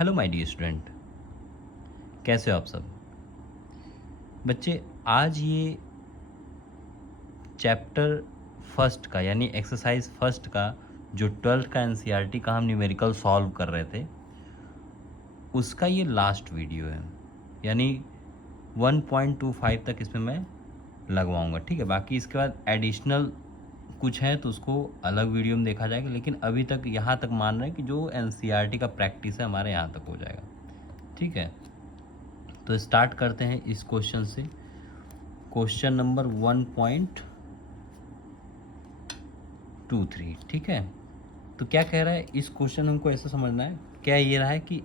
Hello my dear student, कैसे हो आप सब बच्चे। आज ये चैप्टर फर्स्ट का यानी एक्सरसाइज फर्स्ट का जो 12th का एनसीईआरटी का हम न्यूमेरिकल सॉल्व कर रहे थे उसका ये लास्ट वीडियो है। यानी 1.25 तक इसमें मैं लगवाऊंगा, ठीक है। बाकी इसके बाद एडिशनल कुछ है तो उसको अलग वीडियो में देखा जाएगा, लेकिन अभी तक यहाँ तक मान रहे हैं कि जो एनसीईआरटी का प्रैक्टिस है हमारे यहाँ तक हो जाएगा, ठीक है। तो स्टार्ट करते हैं इस क्वेश्चन से। क्वेश्चन नंबर 1.23, ठीक है। तो क्या कह रहा है इस क्वेश्चन, हमको ऐसा समझना है। क्या ये रहा है कि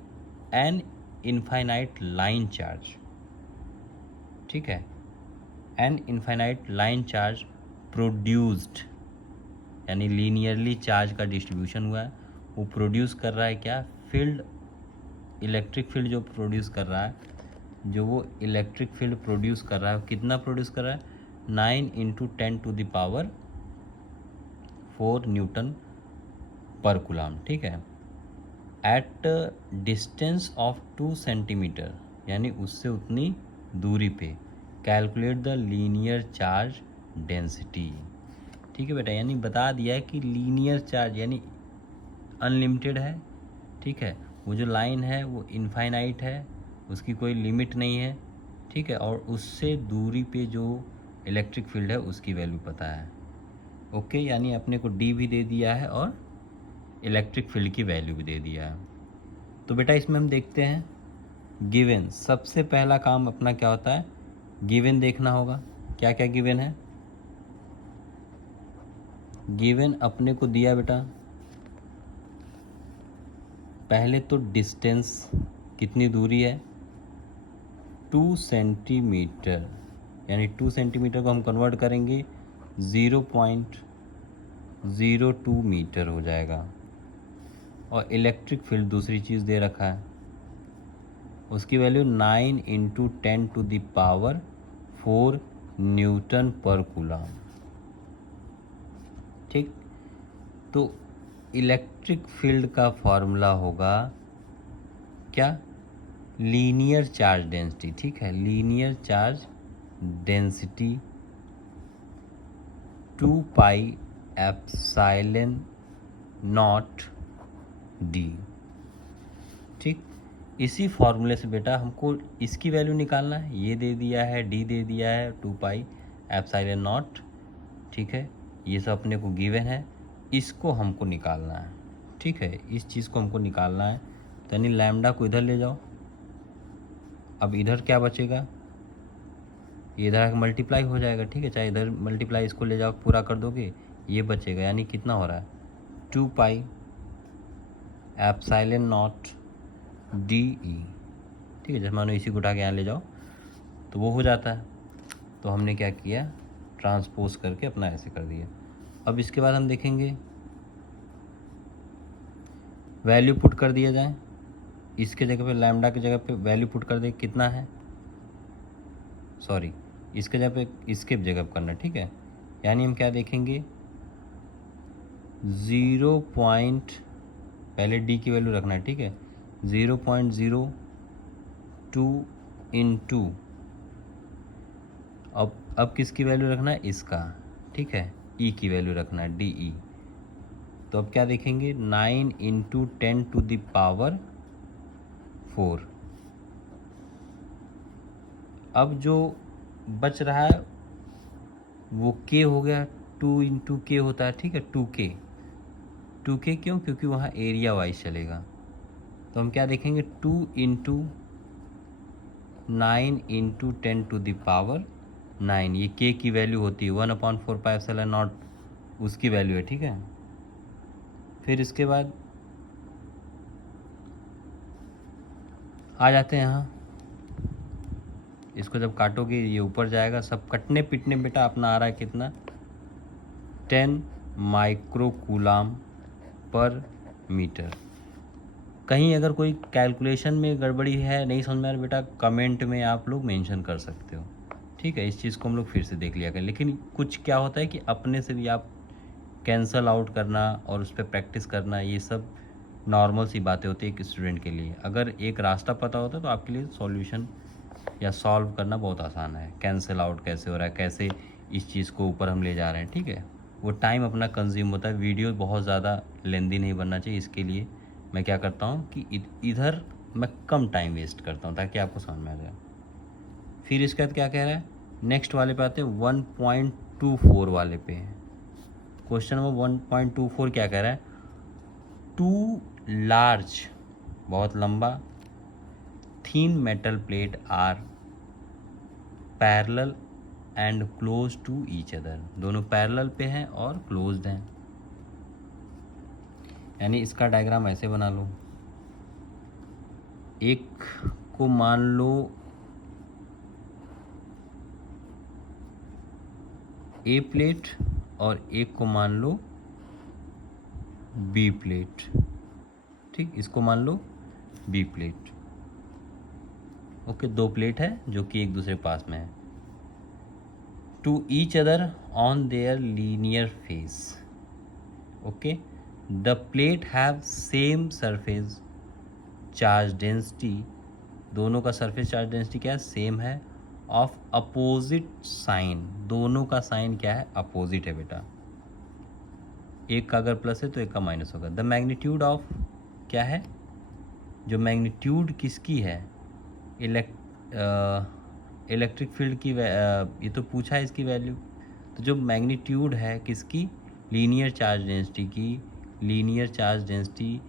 एन इनफाइनाइट लाइन चार्ज, ठीक है, an infinite line charge produced, यानी लीनियरली चार्ज का डिस्ट्रीब्यूशन हुआ है, वो प्रोड्यूस कर रहा है क्या, फील्ड, इलेक्ट्रिक फील्ड जो प्रोड्यूस कर रहा है, जो वो इलेक्ट्रिक फील्ड प्रोड्यूस कर रहा है, कितना प्रोड्यूस कर रहा है, 9 × 10⁴ न्यूटन पर कूलम, ठीक है। एट डिस्टेंस ऑफ 2 सेंटीमीटर, यानी उससे उतनी दूरी पे calculate the linear charge density, ठीक है बेटा। यानी बता दिया है कि लीनियर चार्ज यानी अनलिमिटेड है, ठीक है। वो जो लाइन है वो इनफाइनाइट है, उसकी कोई लिमिट नहीं है, ठीक है। और उससे दूरी पे जो इलेक्ट्रिक फील्ड है उसकी वैल्यू पता है, ओके। यानी अपने को डी भी दे दिया है और इलेक्ट्रिक फील्ड की वैल्यू भी दे दिया है। तो बेटा इसमें हम देखते हैं गिवन। सबसे पहला काम अपना क्या होता है, गिवन देखना होगा। क्या क्या गिवन है, गिवन अपने को दिया बेटा, पहले तो डिस्टेंस कितनी दूरी है, 2 सेंटीमीटर, यानी 2 सेंटीमीटर को हम कन्वर्ट करेंगे 0.02 मीटर हो जाएगा। और इलेक्ट्रिक फील्ड दूसरी चीज़ दे रखा है, उसकी वैल्यू 9 × 10⁴ न्यूटन पर कूलम, ठीक। तो इलेक्ट्रिक फील्ड का फॉर्मूला होगा क्या, लीनियर चार्ज डेंसिटी, ठीक है। लीनियर चार्ज डेंसिटी 2πε0 d, ठीक। इसी फॉर्मूले से बेटा हमको इसकी वैल्यू निकालना है। ये दे दिया है, डी दे दिया है 2πε0, ठीक है। ये सब अपने को गिवन है, इसको हमको निकालना है, ठीक है। इस चीज़ को हमको निकालना है। तो यानी लैम्डा को इधर ले जाओ, अब इधर क्या बचेगा, इधर मल्टीप्लाई हो जाएगा, ठीक है। चाहे इधर मल्टीप्लाई, इसको ले जाओ पूरा कर दोगे, ये बचेगा। यानी कितना हो रहा है, 2πε0 dE, ठीक है। जैसे मानो इसी को उठा के यहाँ ले जाओ तो वो हो जाता है। तो हमने क्या किया, ट्रांसपोज करके अपना ऐसे कर दिया। अब इसके बाद हम देखेंगे वैल्यू पुट कर दिया जाए, इसके जगह पे लैम्डा की जगह पे वैल्यू पुट कर दे, कितना है, सॉरी इसके जगह पे, इसके जगह पे करना, ठीक है। यानी हम क्या देखेंगे, 0. पहले डी की वैल्यू रखना है, ठीक है। 0.02 × अब किसकी वैल्यू रखना है, इसका, ठीक है। ई की वैल्यू रखना है, डी ई। तो अब क्या देखेंगे, 9 × 10⁴। अब जो बच रहा है वो के हो गया, 2 × के होता है, ठीक है। 2k क्यों, क्योंकि वहाँ एरिया वाइज चलेगा। तो हम क्या देखेंगे, 2 × 9 × 10⁹, ये k की वैल्यू होती है 1/4πε0, उसकी वैल्यू है, ठीक है। फिर इसके बाद आ जाते हैं यहाँ, इसको जब काटोगे ये ऊपर जाएगा, सब कटने पिटने बेटा अपना आ रहा है कितना, 10 माइक्रो कूलम पर मीटर। कहीं अगर कोई कैलकुलेशन में गड़बड़ी है, नहीं समझ में आ रहा बेटा, कमेंट में आप लोग मेंशन कर सकते हो, ठीक है। इस चीज़ को हम लोग फिर से देख लिया करें। लेकिन कुछ क्या होता है कि अपने से भी आप कैंसल आउट करना और उस पर प्रैक्टिस करना, ये सब नॉर्मल सी बातें होती है एक स्टूडेंट के लिए। अगर एक रास्ता पता होता है तो आपके लिए सॉल्यूशन या सॉल्व करना बहुत आसान है। कैंसिल आउट कैसे हो रहा है, कैसे इस चीज़ को ऊपर हम ले जा रहे हैं, ठीक है। वो टाइम अपना कंज्यूम होता है। वीडियो बहुत ज़्यादा लेंदी नहीं बनना चाहिए, इसके लिए मैं क्या करता हूँ कि इधर मैं कम टाइम वेस्ट करता हूँ ताकि आपको समझ में आ जाए। फिर इसके बाद क्या कह रहा है, नेक्स्ट वाले पे आते हैं 1.24 वाले पे। क्वेश्चन नंबर 1.24 क्या कह रहा है, टू लार्ज, बहुत लंबा, thin metal plate are parallel and close to each other. दोनों पैरेलल पे हैं और क्लोज्ड हैं। यानी इसका डायग्राम ऐसे बना लो, एक को मान लो ए प्लेट और एक को मान लो बी प्लेट, ठीक, इसको मान लो बी प्लेट। ओके, दो प्लेट है जो कि एक दूसरे के पास में है। To each other on their linear face. Okay, the plate have same surface charge density, दोनों का सरफेस चार्ज डेंसिटी क्या है, सेम है, ऑफ अपोजिट साइन, दोनों का साइन क्या है, अपोजिट है बेटा। एक का अगर प्लस है तो एक का माइनस होगा। द मैग्नीट्यूड ऑफ क्या है, जो मैग्नीट्यूड किसकी है, इलेक्ट्रिक फील्ड की ये तो पूछा है इसकी वैल्यू। तो जो मैग्नीट्यूड है किसकी, लीनियर चार्ज डेंसिटी की, लीनियर चार्ज डेंसिटी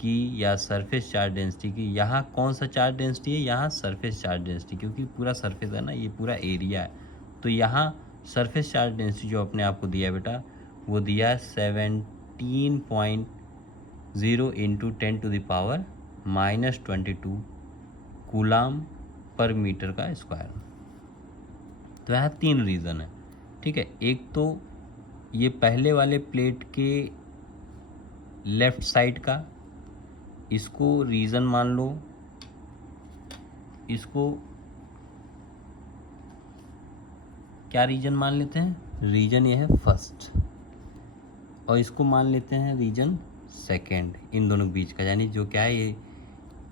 की या सरफेस चार्ज डेंसिटी की। यहाँ कौन सा चार्ज डेंसिटी है, यहाँ सरफेस चार्ज डेंसिटी, क्योंकि पूरा सरफेस है ना, ये पूरा एरिया है। तो यहाँ सरफेस चार्ज डेंसिटी जो अपने आपको दिया है बेटा, वो दिया है 17.0 इंटू 10⁻⁻22 कूलाम पर मीटर का स्क्वायर। तो यहाँ 3 रीज़न है, ठीक है। एक तो ये पहले वाले प्लेट के लेफ्ट साइड का, इसको रीजन मान लो, इसको क्या रीजन मान लेते हैं, रीजन ये है फर्स्ट, और इसको मान लेते हैं रीजन सेकंड, इन दोनों के बीच का। यानी जो क्या है,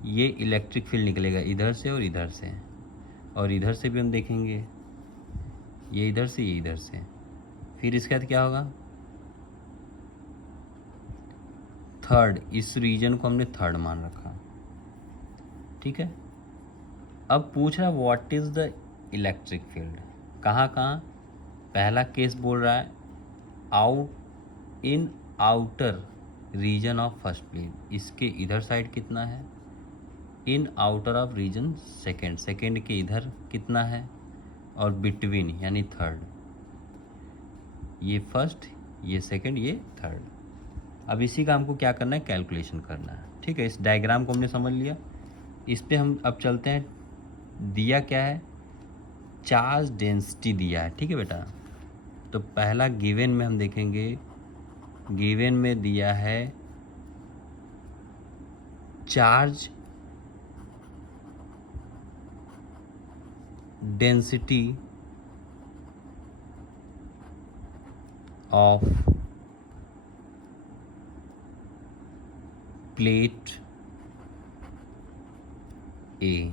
ये इलेक्ट्रिक फील्ड निकलेगा इधर से और इधर से, और इधर से भी हम देखेंगे, ये इधर से, ये इधर से। फिर इसके बाद क्या होगा, थर्ड, इस रीजन को हमने थर्ड मान रखा, ठीक है। अब पूछ रहा है what is the electric field, कहाँ कहाँ। पहला केस बोल रहा है out in outer region of first plate, इसके इधर साइड कितना है, in outer of region second, second के इधर कितना है, और बिटवीन यानी थर्ड, ये फर्स्ट, ये सेकंड, ये थर्ड। अब इसी का हमको क्या करना है, कैलकुलेशन करना है, ठीक है। इस डायग्राम को हमने समझ लिया। इस पे हम अब चलते हैं, दिया क्या है, चार्ज डेंसिटी दिया है, ठीक है बेटा। तो पहला गिवन में हम देखेंगे, गिवन में दिया है चार्ज डेंसिटी ऑफ प्लेट ए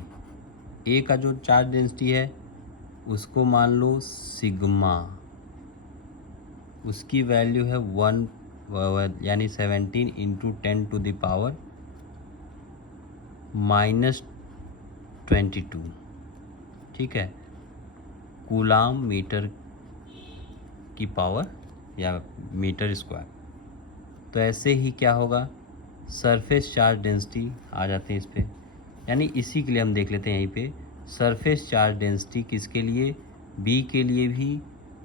का जो चार्ज डेंसिटी है उसको मान लो सिग्मा, उसकी वैल्यू है 1 यानी 17 इंटू 10⁻⁻22, ठीक है, कूलाम मीटर की पावर या मीटर स्क्वायर। तो ऐसे ही क्या होगा, सरफेस चार्ज डेंसिटी आ जाते हैं इस पे, यानी इसी के लिए हम देख लेते हैं यहीं पे, सरफेस चार्ज डेंसिटी किसके लिए, बी के लिए भी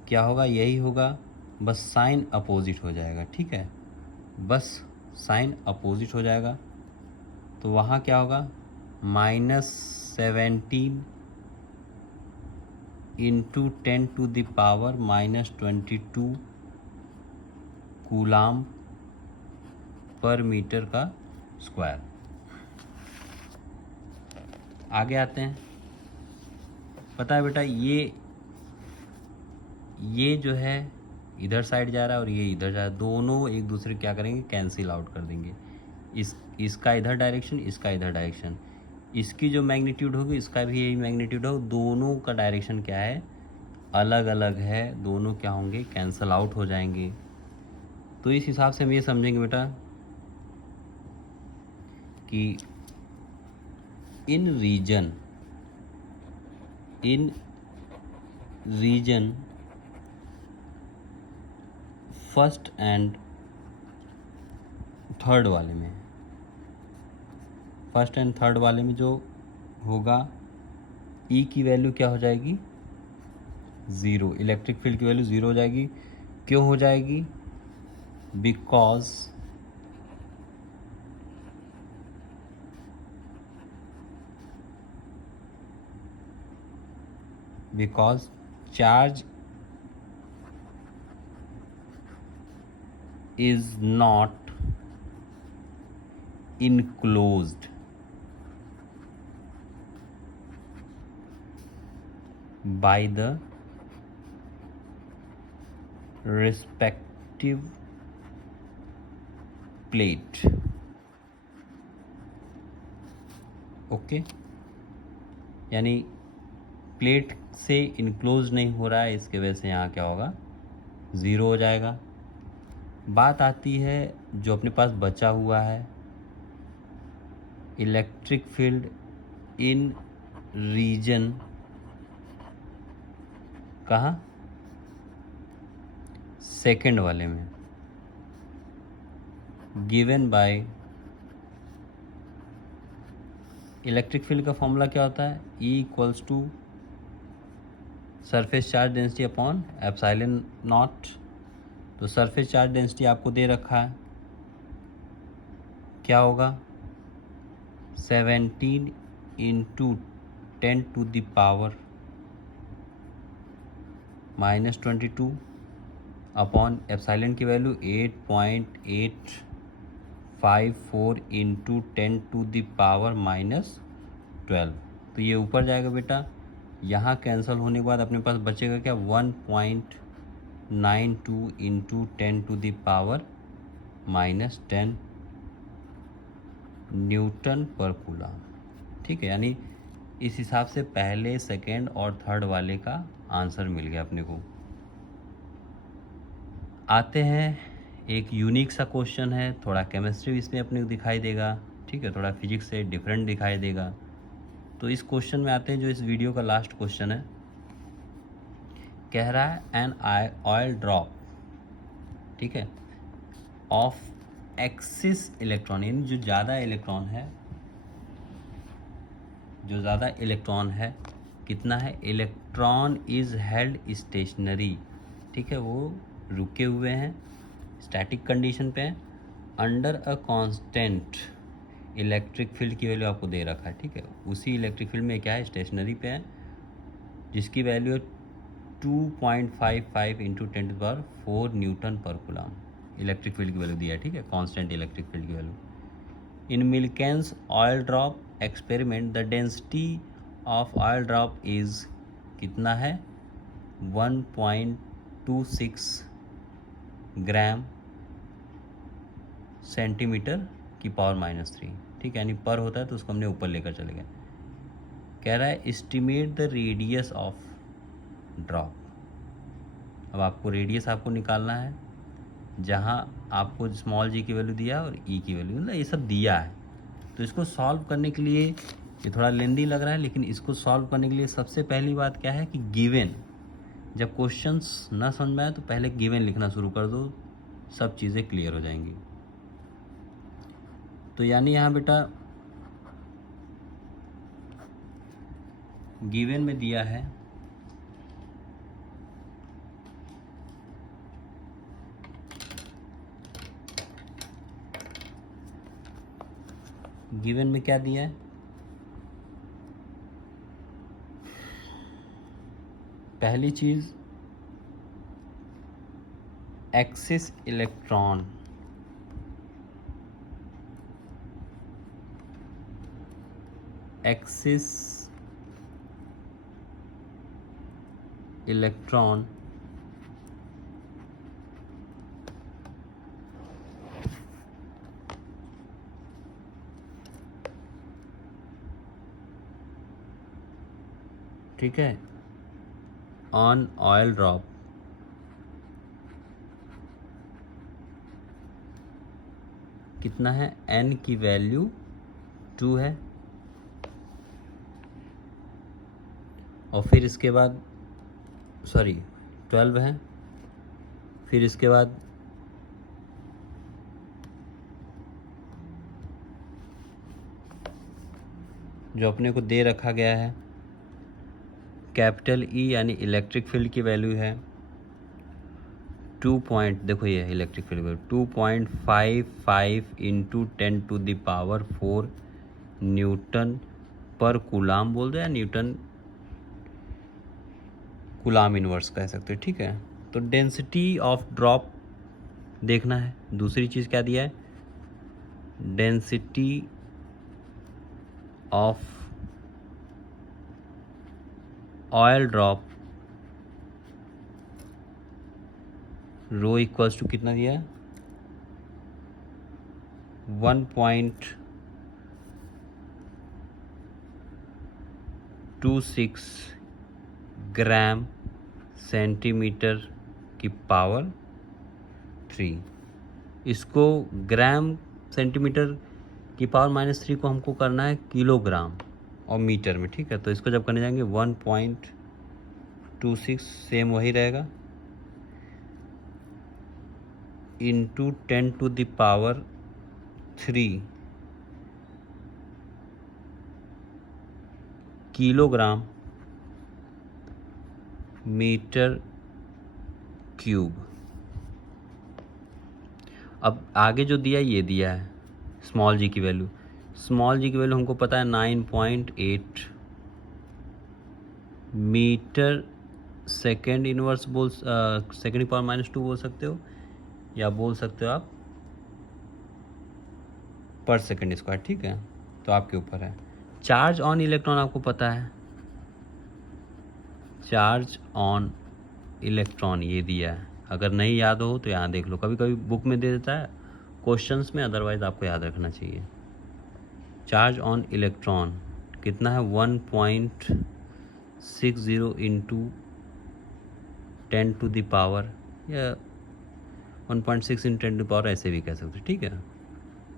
क्या होगा, यही होगा, बस साइन अपोजिट हो जाएगा, ठीक है, बस साइन अपोजिट हो जाएगा। तो वहाँ क्या होगा, -17 इंटू 10⁻⁻22 कूलाम पर मीटर का स्क्वायर। आगे आते हैं, पता है बेटा, ये जो है इधर साइड जा रहा है और ये इधर जा रहा है, दोनों एक दूसरे क्या करेंगे, कैंसिल आउट कर देंगे। इसका इधर डायरेक्शन, इसका इधर डायरेक्शन, इसकी जो मैग्नीट्यूड होगी इसका भी यही मैग्नीट्यूड होगा, दोनों का डायरेक्शन क्या है, अलग अलग है, दोनों क्या होंगे, कैंसल आउट हो जाएंगे। तो इस हिसाब से हम ये समझेंगे बेटा कि इन रीजन फर्स्ट एंड थर्ड वाले में, फर्स्ट एंड थर्ड वाले में जो होगा ई की वैल्यू क्या हो जाएगी, ज़ीरो, इलेक्ट्रिक फील्ड की वैल्यू ज़ीरो हो जाएगी। क्यों हो जाएगी, because charge is not enclosed by the respective plate। Okay, यानी प्लेट से इनक्लोज नहीं हो रहा है, इसके वजह से यहाँ क्या होगा, ज़ीरो हो जाएगा। बात आती है जो अपने पास बचा हुआ है, इलेक्ट्रिक फील्ड इन रीजन कहाँ, सेकंड वाले में, गिवन बाय इलेक्ट्रिक फील्ड का फॉर्मूला क्या होता है, E equals to surface charge density upon epsilon not. तो सरफेस चार्ज डेंसिटी आपको दे रखा है, क्या होगा, 17 into 10 to the power -22 upon epsilon की value 8.854 into 10 to the power -12। तो ये ऊपर जाएगा बेटा, यहाँ कैंसिल होने के बाद अपने पास बचेगा क्या, 1.92 into 10 to the power -10 newton per coulomb. ठीक है, यानी इस हिसाब से पहले, सेकेंड और थर्ड वाले का आंसर मिल गया अपने को। आते हैं, एक यूनिक सा क्वेश्चन है, थोड़ा केमिस्ट्री इसमें अपने को दिखाई देगा, ठीक है, थोड़ा फिजिक्स से डिफरेंट दिखाई देगा। तो इस क्वेश्चन में आते हैं, जो इस वीडियो का लास्ट क्वेश्चन है, कह रहा है एन ऑयल ड्रॉप, ठीक है, ऑफ एक्सिस इलेक्ट्रॉन, यानी जो ज़्यादा इलेक्ट्रॉन है, कितना है, इलेक्ट्रॉन इज़ हेल्ड स्टेशनरी, ठीक है, वो रुके हुए हैं, स्टैटिक कंडीशन पे हैं, under a constant electric field की वैल्यू आपको दे रखा है, ठीक है, उसी इलेक्ट्रिक फील्ड में क्या है, स्टेशनरी पे है, जिसकी value 2.55 into 10⁴ newton per coulomb electric field की वैल्यू दिया है, ठीक है, कांस्टेंट इलेक्ट्रिक फील्ड की value. In Millikan's oil drop experiment the density of oil drop is कितना है, 1.26 ग्राम सेंटीमीटर की पावर -3, ठीक है, यानी पर होता है तो उसको हमने ऊपर लेकर चले गए। कह रहा है estimate the radius of drop. अब आपको रेडियस आपको निकालना है, जहाँ आपको स्मॉल जी की वैल्यू दिया और ई की वैल्यू, मतलब ये सब दिया है। तो इसको सॉल्व करने के लिए, ये थोड़ा लेंदी लग रहा है, लेकिन इसको सॉल्व करने के लिए सबसे पहली बात क्या है कि गिवन, जब क्वेश्चंस ना समझ में आए तो पहले गिवन लिखना शुरू कर दो, सब चीज़ें क्लियर हो जाएंगी। तो यानी यहाँ बेटा गिवन में दिया है गिवन में क्या दिया है, पहली चीज एक्सिस इलेक्ट्रॉन, एक्सिस इलेक्ट्रॉन ठीक है, ऑन ऑयल ड्रॉप कितना है, n की वैल्यू 2 है, और फिर इसके बाद 12 है, फिर इसके बाद जो अपने को दे रखा गया है कैपिटल ई यानी इलेक्ट्रिक फील्ड की वैल्यू है देखो ये electric field value 2.55 into 10⁴ newton पर कूलाम बोल दो या न्यूटन कूलाम इनवर्स कह सकते हो, ठीक है। तो डेंसिटी ऑफ ड्रॉप देखना है। दूसरी चीज़ क्या दिया है, density of oil drop rho equals to कितना दिया है, 1.26 ग्राम सेंटीमीटर की पावर 3। इसको ग्राम सेंटीमीटर की पावर -3 को हमको करना है किलोग्राम और मीटर में, ठीक है। तो इसको जब करने जाएंगे 1.26 सेम वही रहेगा इंटू 10⁻³ किलोग्राम मीटर क्यूब। अब आगे जो दिया ये दिया है स्मॉल जी की वैल्यू हमको पता है 9.8 मीटर सेकेंड इनवर्स सेकेंड की पावर -2 बोल सकते हो, या बोल सकते हो आप पर सेकेंड स्क्वायर, ठीक है। तो आपके ऊपर है। चार्ज ऑन इलेक्ट्रॉन आपको पता है, चार्ज ऑन इलेक्ट्रॉन ये दिया है। अगर नहीं याद हो तो यहाँ देख लो, कभी कभी बुक में दे देता है क्वेश्चंस में, अदरवाइज आपको याद रखना चाहिए। चार्ज ऑन इलेक्ट्रॉन कितना है, 1.60 इंटू 10⁻, या 1.6 इंटू 10⁻, ऐसे भी कह सकते, ठीक है,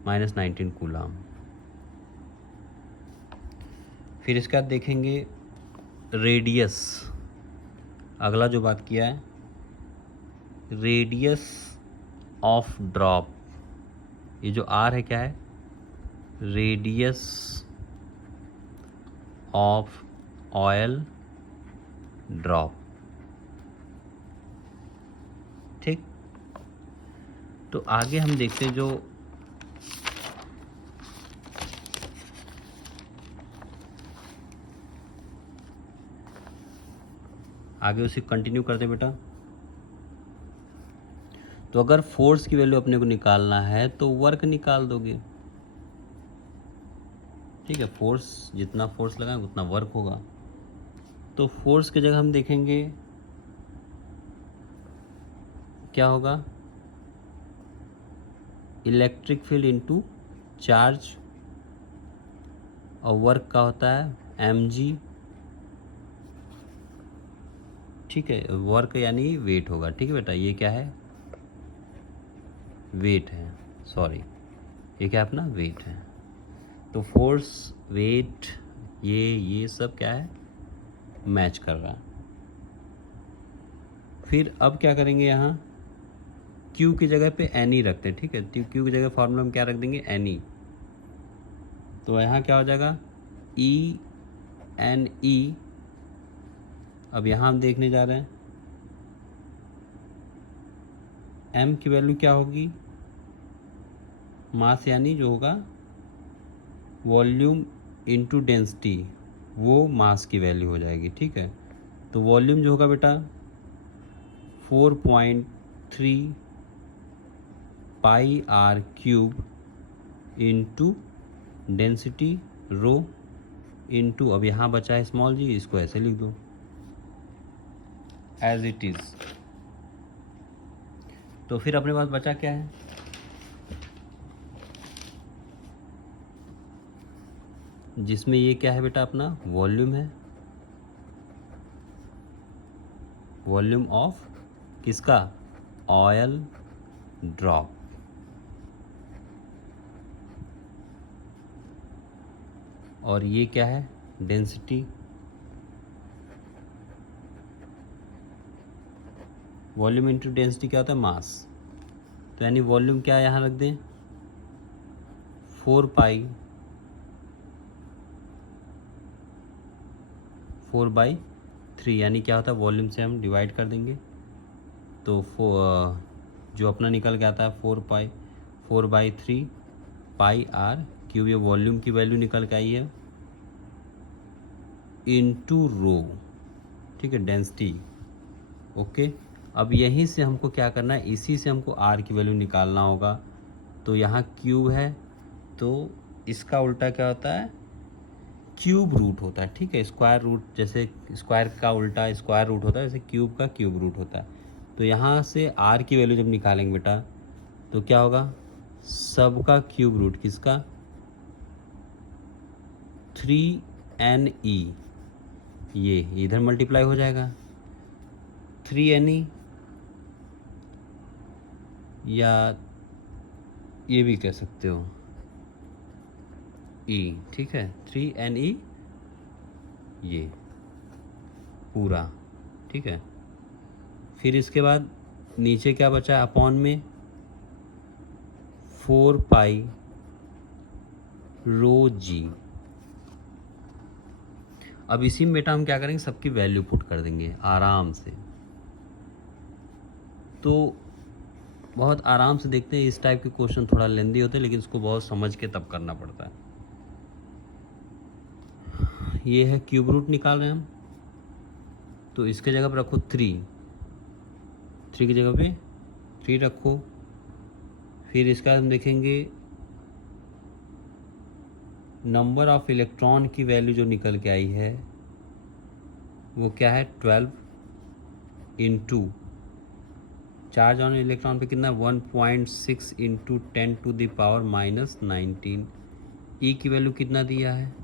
-19 कूलाम। फिर इसके बाद देखेंगे रेडियस। अगला जो बात किया है रेडियस ऑफ ड्रॉप, ये जो आर है क्या है, रेडियस ऑफ ऑयल ड्रॉप, ठीक। तो आगे हम देखते हैं जो आगे उसे कंटिन्यू करते बेटा। तो अगर फोर्स की वैल्यू अपने को निकालना है तो वर्क निकाल दोगे, ठीक है। फोर्स जितना फोर्स लगाएंगे उतना वर्क होगा। तो फोर्स की जगह हम देखेंगे क्या होगा, इलेक्ट्रिक फील्ड इनटू चार्ज, और वर्क का होता है mg, ठीक है। वर्क यानी वेट होगा, ठीक है बेटा। ये क्या है, वेट है, सॉरी, ये क्या अपना वेट है। तो फोर्स, वेट, ये सब क्या है, मैच कर रहा है। फिर अब क्या करेंगे, यहाँ Q की जगह पे NE रखते हैं, ठीक है। तो Q की जगह फॉर्मूला में क्या रख देंगे, NE। तो यहाँ क्या हो जाएगा, ENE। अब यहाँ हम देखने जा रहे हैं M की वैल्यू क्या होगी, मास यानी जो होगा वॉल्यूम इनटू डेंसिटी, वो मास की वैल्यू हो जाएगी, ठीक है। तो वॉल्यूम जो होगा बेटा 4.3 πr³ into density rho into, अब यहाँ बचा है स्मॉल जी, इसको ऐसे लिख दो एज इट इज। तो फिर अपने पास बचा क्या है, जिसमें ये क्या है बेटा, अपना वॉल्यूम है, वॉल्यूम ऑफ किसका, ऑयल ड्रॉप। और ये क्या है, डेंसिटी। वॉल्यूम इंटू डेंसिटी क्या होता है, मास। तो यानी वॉल्यूम क्या यहाँ रख दें, 4/3, यानी क्या होता है, वॉल्यूम से हम डिवाइड कर देंगे तो जो अपना निकल के आता है 4/3 पाई आर क्यूब, ये वॉल्यूम की वैल्यू निकल के आई है, इनटू रो, ठीक है, डेंसिटी। ओके, अब यहीं से हमको क्या करना है, इसी से हमको आर की वैल्यू निकालना होगा। तो यहाँ क्यूब है तो इसका उल्टा क्या होता है, क्यूब रूट होता है, ठीक है। स्क्वायर रूट, जैसे स्क्वायर का उल्टा स्क्वायर रूट होता है, जैसे क्यूब का क्यूब रूट होता है। तो यहाँ से आर की वैल्यू जब निकालेंगे बेटा तो क्या होगा, सबका क्यूब रूट किसका, 3ne, ये इधर मल्टीप्लाई हो जाएगा 3ne, या ये भी कह सकते हो e, ठीक है, 3ne ये पूरा, ठीक है। फिर इसके बाद नीचे क्या बचा है, अपॉन में 4πρg। अब इसी में बेटा हम क्या करेंगे, सबकी वैल्यू पुट कर देंगे आराम से। तो बहुत आराम से देखते हैं, इस टाइप के क्वेश्चन थोड़ा लेंदी होते हैं लेकिन इसको बहुत समझ के तब करना पड़ता है। ये है क्यूब रूट निकाल रहे हैं हम, तो इसके जगह पर रखो 3 की जगह पे 3 रखो। फिर इसका हम देखेंगे नंबर ऑफ इलेक्ट्रॉन की वैल्यू जो निकल के आई है वो क्या है, 12 इंटू चार्ज ऑन इलेक्ट्रॉन पे कितना, 1.6 इंटू 10⁻⁻⁹। ई की वैल्यू कितना दिया है,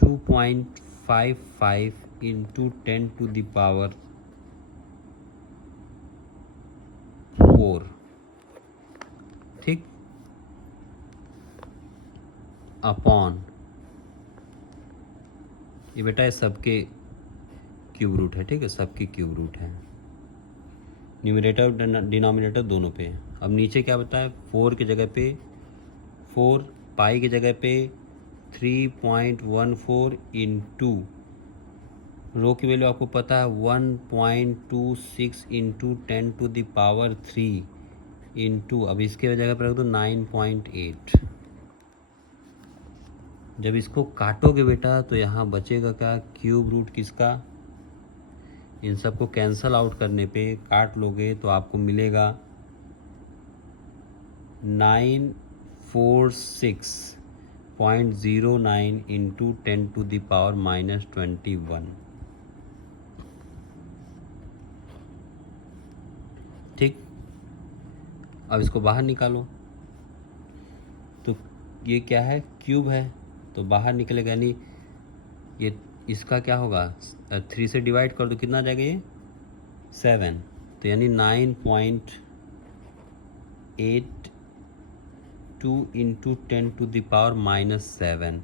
2.55 इंटू 10⁴ ठीक, अपॉन ये बेटा सबके क्यूब रूट है, ठीक है, सबके क्यूब रूट है, न्यूमरेटर डिनोमिनेटर दोनों पे। अब नीचे क्या बताया, 4 की जगह पे 4, पाई की जगह पे 3.14 इंटू रो की वैल्यू आपको पता है 1.26 इंटू 10⁻³ इंटू, अब इसके जगह पर रख दो 9.8। जब इसको काटोगे बेटा तो यहाँ बचेगा क्या, क्यूब रूट किसका, इन सबको कैंसल आउट करने पे काट लोगे तो आपको मिलेगा 946.09 इंटू 10⁻⁻21। ठीक, अब इसको बाहर निकालो तो ये क्या है, क्यूब है तो बाहर निकलेगा, यानी ये इसका क्या होगा, 3 से डिवाइड कर दो कितना आ जाएगा, ये 7, तो यानी 9.82 इंटू 10⁻⁻7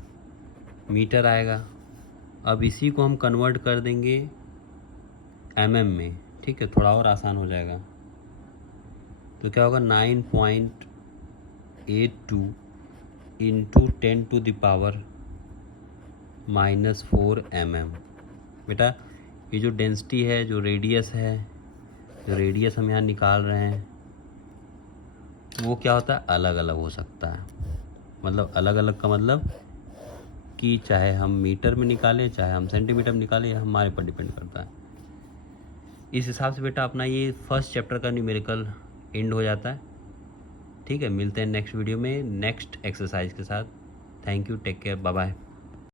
मीटर आएगा। अब इसी को हम कन्वर्ट कर देंगे mm में, ठीक है, थोड़ा और आसान हो जाएगा। तो क्या होगा, 9.82 इंटू 10⁻⁻4 mm। बेटा ये जो डेंसिटी है, जो रेडियस है, जो रेडियस हम यहाँ निकाल रहे हैं वो क्या होता है, अलग अलग हो सकता है। मतलब अलग अलग का मतलब कि चाहे हम मीटर में निकालें, चाहे हम सेंटीमीटर में निकालें, ये हमारे पर डिपेंड करता है। इस हिसाब से बेटा अपना ये फर्स्ट चैप्टर का न्यूमेरिकल एंड हो जाता है। ठीक है, मिलते हैं नेक्स्ट वीडियो में नेक्स्ट एक्सरसाइज के साथ। Thank you, take care, bye bye.